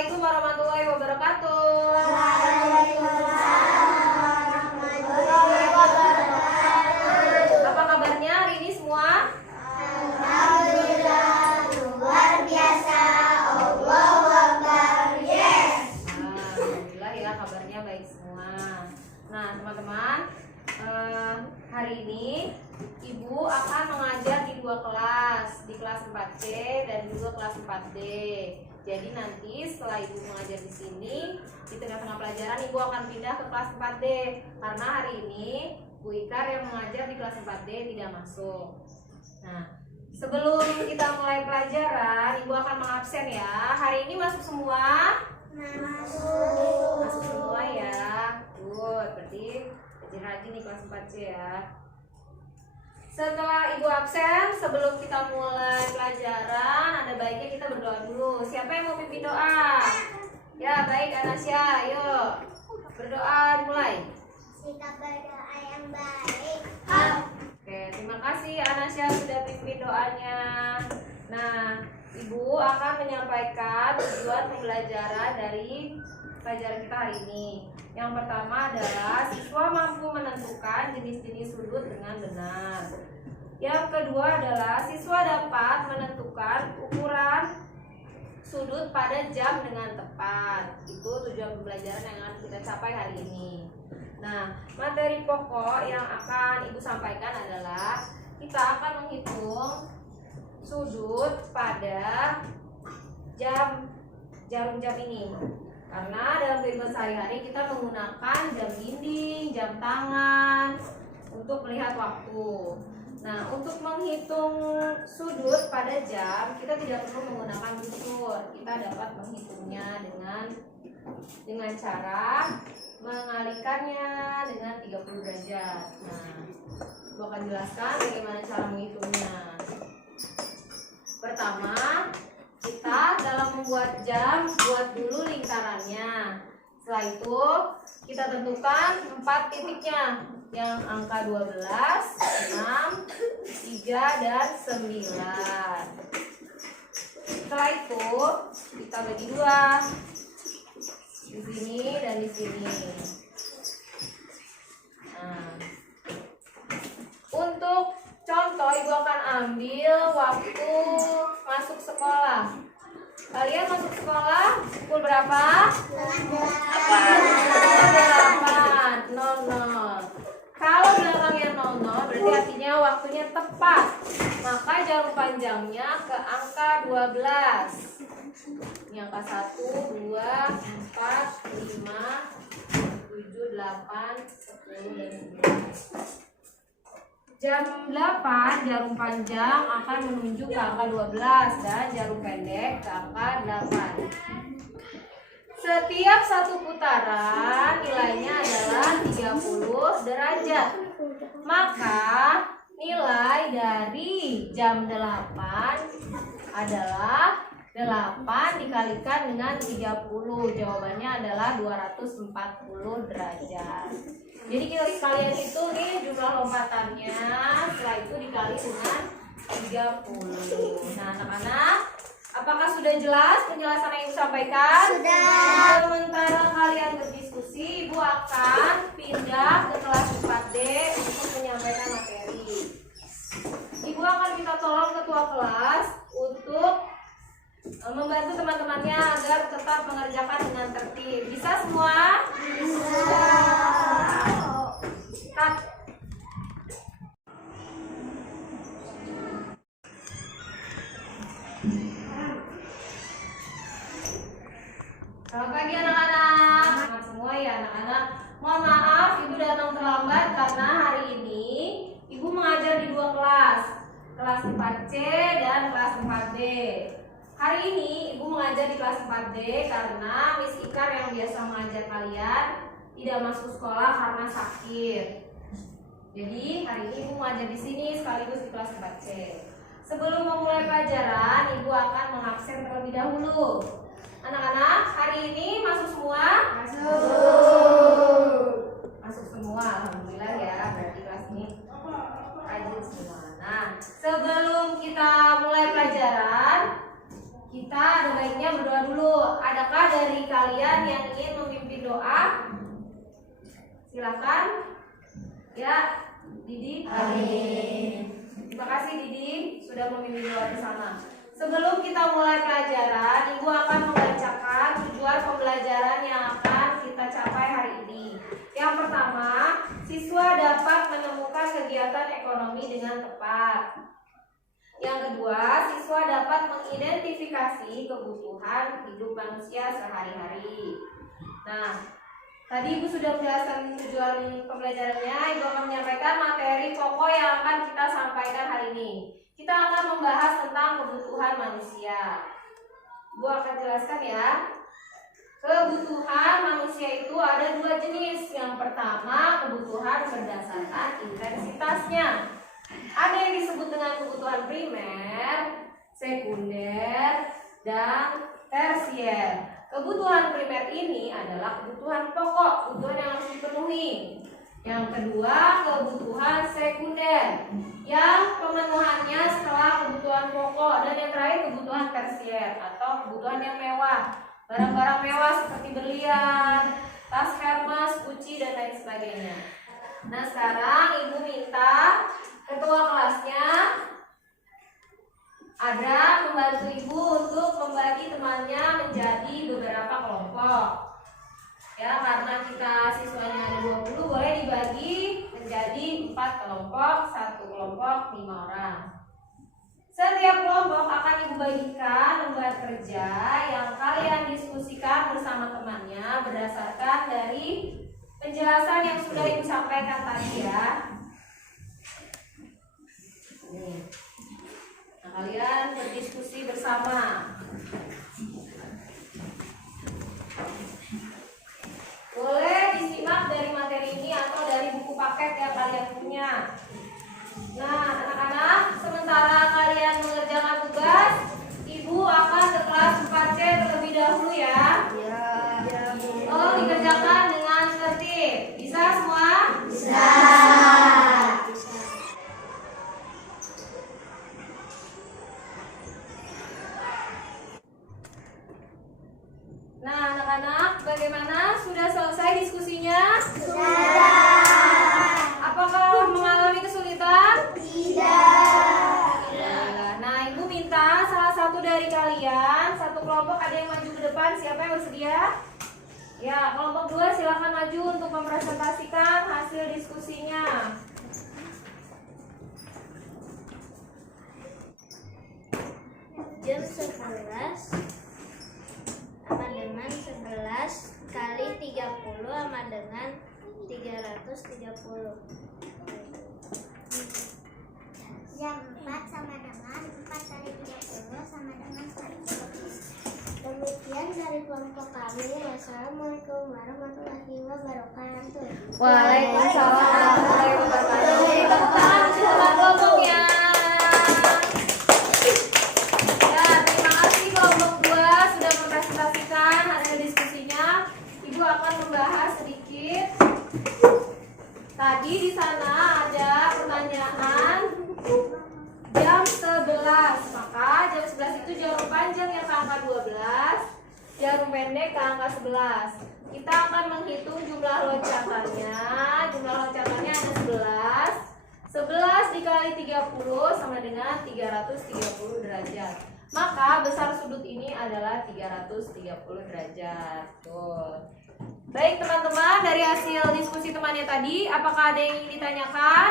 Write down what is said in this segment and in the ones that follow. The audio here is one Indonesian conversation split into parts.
Assalamualaikum warahmatullahi wabarakatuh. Apa kabarnya hari ini semua? Alhamdulillah, luar biasa. Allahu Akbar. Yes. Alhamdulillah ya, kabarnya baik semua. Nah teman-teman, hari ini Ibu akan mengajar di dua kelas, di kelas 4C dan juga kelas 4D. Jadi nanti setelah Ibu mengajar di sini, di tengah-tengah pelajaran Ibu akan pindah ke kelas 4D. Karena hari ini Bu Ikar yang mengajar di kelas 4D tidak masuk. Nah, sebelum kita mulai pelajaran, Ibu akan mengabsen ya. Hari ini masuk semua? Masuk semua ya. Good, berarti rajin-rajin di kelas 4C ya. Setelah Ibu absen, sebelum kita mulai pelajaran, ada baiknya kita berdoa dulu. Siapa yang mau pimpin doa? Ya, baik Anasya, ayo. Berdoa dimulai. Sikap berdoa yang baik. Oke, terima kasih Anasya sudah pimpin doanya. Nah, Ibu akan menyampaikan tujuan pembelajaran dari pelajaran kita hari ini. Yang pertama adalah siswa mampu menentukan jenis-jenis sudut dengan benar. Yang kedua adalah siswa dapat menentukan ukuran sudut pada jam dengan tepat. Itu tujuan pembelajaran yang akan kita capai hari ini. Nah, materi pokok yang akan Ibu sampaikan adalah kita akan menghitung sudut pada jarum jam ini. Karena dalam kehidupan sehari-hari kita menggunakan jam dinding, jam tangan untuk melihat waktu. Nah, untuk menghitung sudut pada jam, kita tidak perlu menggunakan busur. Kita dapat menghitungnya dengan cara mengalihkannya dengan 30 derajat. Nah, aku akan jelaskan bagaimana cara menghitungnya. Pertama, kita dalam membuat jam, buat dulu lingkarannya. Setelah itu, kita tentukan 4 titiknya, yang angka 12, 6, 3, dan 9. Setelah itu, kita bagi dua, di sini dan di sini. Nah, untuk contoh, Ibu akan ambil waktu masuk sekolah. Kalian masuk sekolah pukul berapa? 8:00. Kalau belakangnya 00 berarti artinya waktunya tepat. Maka jarum panjangnya ke angka 12. Ini angka 1, 2, 4, 5, 7, 8, 10, dan 11. Jam 8 jarum panjang akan menuju ke angka 12 dan jarum pendek ke angka 8. Setiap satu putaran nilainya adalah 30 derajat. Maka nilai dari jam 8 adalah 8 dikalikan dengan 30. Jawabannya adalah 240 derajat. Jadi kita sekalian itu nih jumlah lompatannya, setelah itu dikali dengan 30. Nah anak-anak, apakah sudah jelas penjelasan yang Ibu sampaikan? Sudah. Sementara kalian berdiskusi, Ibu akan pindah ke kelas 4D untuk menyampaikan materi. Ibu akan minta tolong ketua kelas untuk membantu teman-temannya agar tetap mengerjakan dengan tertib. Bisa semua? Bisa. Selamat pagi anak-anak. Selamat semua ya anak-anak. Mohon maaf Ibu datang terlambat karena hari ini Ibu mengajar di dua kelas, kelas 4C dan kelas 4D. Hari ini Ibu mengajar di kelas 4D karena Miss Ikar yang biasa mengajar kalian tidak masuk sekolah karena sakit. Jadi hari ini Ibu mengajar di sini sekaligus di kelas 4C. Sebelum memulai pelajaran, Ibu akan mengabsen terlebih dahulu. Anak-anak, hari ini masuk semua? Masuk semua, alhamdulillah ya. Berarti kelas ini rajin semua. Nah, sebelum kita mulai pelajaran, kita ada baiknya berdoa dahulu. Adakah dari kalian yang ingin memimpin doa? Silakan. Ya, Didi. Amin. Terima kasih Didi sudah memimpin doa bersama. Sebelum kita mulai pelajaran, Ibu akan membacakan tujuan pembelajaran yang akan kita capai hari ini. Yang pertama, siswa dapat menemukan kegiatan ekonomi dengan tepat. Yang kedua, siswa dapat mengidentifikasi kebutuhan hidup manusia sehari-hari. Nah, tadi Ibu sudah menjelaskan tujuan pembelajarannya. Ibu akan menyampaikan materi pokok yang akan kita sampaikan hari ini. Kita akan membahas tentang kebutuhan manusia. Ibu akan jelaskan ya. Kebutuhan manusia itu ada dua jenis. Yang pertama, kebutuhan berdasarkan intensitasnya. Ada yang disebut dengan kebutuhan primer, sekunder, dan tersier. Kebutuhan primer ini adalah kebutuhan pokok, kebutuhan yang harus dipenuhi. Yang kedua, kebutuhan sekunder, yang pemenuhannya setelah kebutuhan pokok. Dan yang terakhir, kebutuhan tersier atau kebutuhan yang mewah. Barang-barang mewah seperti berlian, tas Hermes, Gucci, dan lain sebagainya. Nah, sekarang Ibu minta ketua kelasnya ada membantu Ibu untuk membagi temannya menjadi beberapa kelompok. Ya, karena kita siswanya ada 20, boleh dibagi menjadi 4 kelompok, 1 kelompok 5 orang. Setiap kelompok akan Ibu bagikan lembar kerja yang kalian diskusikan bersama temannya berdasarkan dari penjelasan yang sudah Ibu sampaikan tadi ya. Nih. Nah, kalian berdiskusi bersama. Boleh disimak dari materi ini atau dari buku paket yang kalian punya. Nah, anak-anak, sementara kalian mengerjakan tugas, Ibu akan ke kelas 4C terlebih dahulu ya. Oh, dikerjakan dengan tertib. Bisa semua? Bisa. Nah, anak-anak, bagaimana? Sudah selesai diskusinya? Sudah. Apakah mengalami kesulitan? Tidak. Nah, Ibu minta salah satu dari kalian, satu kelompok ada yang maju ke depan. Siapa yang bersedia? Ya, kelompok 2 silakan maju untuk mempresentasikan hasil diskusinya. Jam 11 amandemen 11 kali 30 sama dengan 330. Jam 4 sama dengan 4 kali 30 sama dengan 100. Demikian dari kelompok kami. Wassalamualaikum warahmatullahi wabarakatuh. Waalaikumsalam warahmatullahi wabarakatuh. Tepuk tangan untuk kelompoknya. Ya, terima kasih kelompok 2 sudah mempresentasikan hasil diskusinya. Ibu akan membahas sedikit. Tadi di sana ada pertanyaan jam 11. Maka jam 11 itu jarum panjang yang ke angka 12, jarum pendek ke angka 11. Kita akan menghitung jumlah loncatannya. Jumlah loncatannya ada 11. 11 dikali 30 sama dengan 330 derajat. Maka besar sudut ini adalah 330 derajat. Tuh. Baik teman-teman, dari hasil diskusi temannya tadi, apakah ada yang ingin ditanyakan?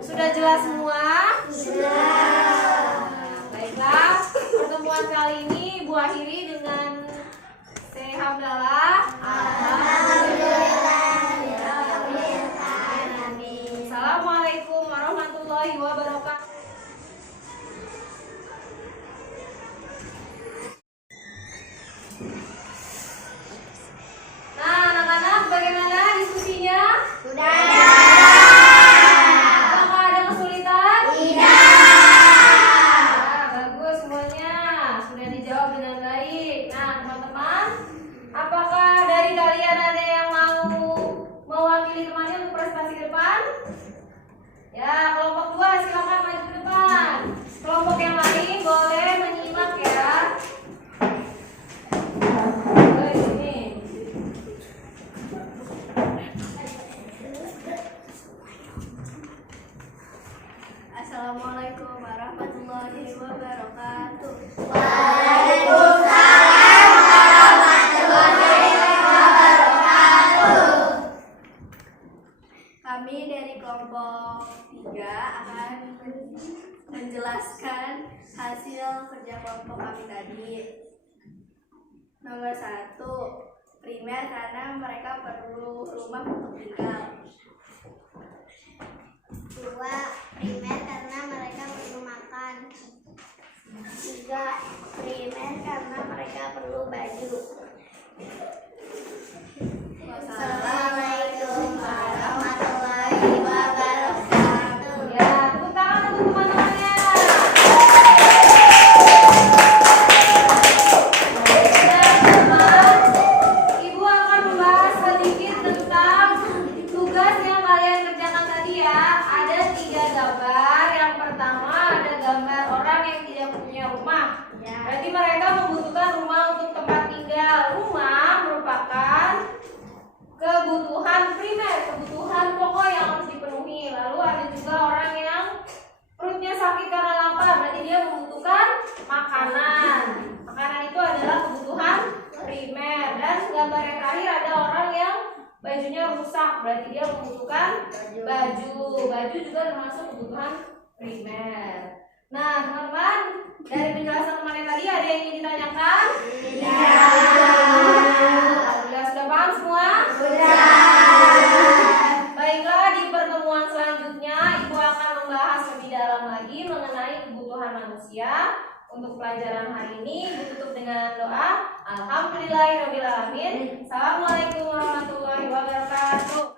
Sudah jelas semua? Sudah. Baiklah, pertemuan kali ini Ibu akhiri dengan alhamdulillah. Assalamualaikum warahmatullahi wabarakatuh. Nah, anak-anak, bagaimana diskusinya? Sudah. Apakah ada kesulitan? Tidak. Nah, bagus semuanya. Sudah dijawab dengan baik. Nah, teman-teman, apakah dari kalian ada yang mau mewakili temannya untuk prestasi ke depan? Ya, kelompok 2 silakan maju ke depan. Kelompok yang lain boleh menyimak ya. menjelaskan hasil kerja kelompok kami tadi. Nomor 1, primer karena mereka perlu rumah untuk tinggal. 2, primer karena mereka perlu makan. 3, primer karena mereka perlu baju. Wassalamualaikum warahmatullahi wabarakatuh. Ya, tepuk tangan untuk teman-temannya. Teman-teman, Ibu akan membahas sedikit tentang tugas yang kalian kerjakan tadi ya. Ada 3 gambar. Yang pertama ada gambar orang yang tidak punya rumah. Berarti mereka membutuhkan rumah untuk tempat tinggal. Rumah merupakan kebutuhan primer, kebutuhan pokok yang harus dipenuhi. Lalu ada juga orang yang perutnya sakit karena lapar, berarti dia membutuhkan makanan. Makanan itu adalah kebutuhan primer. Dan gambar yang terakhir ada orang yang bajunya rusak, berarti dia membutuhkan baju. Baju juga termasuk kebutuhan primer. Nah, teman-teman, dari penjelasan teman yang tadi ada yang ingin ditanyakan? Iya. Sudah paham semua? Sudah. Baiklah, di pertemuan selanjutnya Ibu akan membahas lebih dalam lagi mengenai kebutuhan manusia. Untuk pelajaran hari ini Ibu tutup dengan doa. Alhamdulillahirobbilalamin. Assalamualaikum warahmatullahi wabarakatuh.